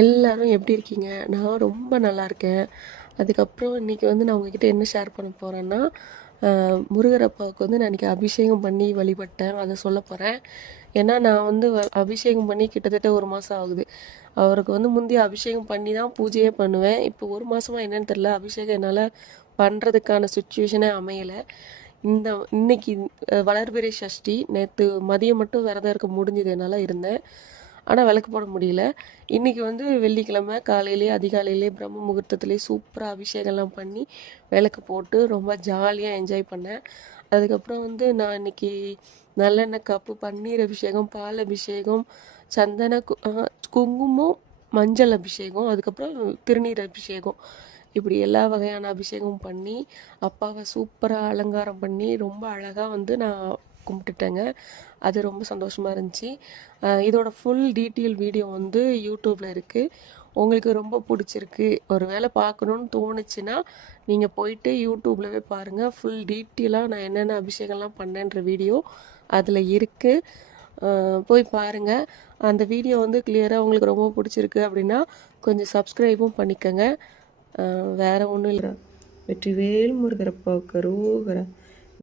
எல்லாரும் எப்படி இருக்கீங்க? நான் ரொம்ப நல்லா இருக்கேன். அதுக்கப்புறம் இன்னைக்கு வந்து நான் உங்ககிட்ட என்ன ஷேர் பண்ண போறேன்னா, முருகர் அப்பாவுக்கு வந்து நான் இன்னைக்கு அபிஷேகம் பண்ணி வழிபட்டேன். அத சொல்லப் போறேன். ஏன்னா நான் வந்து அபிஷேகம் பண்ணி கிட்டத்தட்ட 1 மாசம் ஆகுது. அவருக்கு வந்து முந்தி அபிஷேகம் பண்ணி தான் பூஜையே பண்ணுவேன். இப்போ 1 மாசமா என்னன்னு தெரியல, அபிஷேகம் என்னால பண்றதுக்கான சிச்சுவேஷனே அமையல. இன்னைக்கு வளர்பிறை சஷ்டி. நேத்து மதியம் மட்டும் விரதம் இருக்க முடிஞ்சது, என்னால இருந்தேன். ஆனால் விளக்கு போட முடியல. இன்றைக்கி வந்து வெள்ளிக்கிழமை காலையிலேயே அதிகாலையிலேயே பிரம்ம முகூர்த்தத்துலேயே சூப்பராக அபிஷேகம்லாம் பண்ணி விளக்கு போட்டு ரொம்ப ஜாலியாக என்ஜாய் பண்ணேன். அதுக்கப்புறம் வந்து நான் இன்னைக்கு நல்லெண்ணெய் காப்பு, பன்னீர் அபிஷேகம், பால் அபிஷேகம், சந்தன குங்குமம், மஞ்சள் அபிஷேகம், அதுக்கப்புறம் திருநீர் அபிஷேகம், இப்படி எல்லா வகையான அபிஷேகமும் பண்ணி அப்பாவை சூப்பராக அலங்காரம் பண்ணி ரொம்ப அழகாக வந்து நான் கும்பிட்டுட்டேங்க. அது ரொம்ப சந்தோஷமாக இருந்துச்சு. இதோட ஃபுல் டீட்டெயில் வீடியோ வந்து யூடியூப்பில் இருக்குது. உங்களுக்கு ரொம்ப பிடிச்சிருக்கு, ஒரு வேளை பார்க்கணுன்னு தோணுச்சுன்னா நீங்கள் போயிட்டு யூடியூப்லவே பாருங்கள். ஃபுல் டீட்டெயிலாக நான் என்னென்ன அபிஷேகம்லாம் பண்ணேன்ற வீடியோ அதில் இருக்குது. போய் பாருங்கள். அந்த வீடியோ வந்து கிளியராக உங்களுக்கு ரொம்ப பிடிச்சிருக்கு அப்படின்னா கொஞ்சம் சப்ஸ்கிரைபும் பண்ணிக்கோங்க. வேறு ஒன்றும் இல்லை. வெற்றிவேல் முருகரப்பா கரோகரா.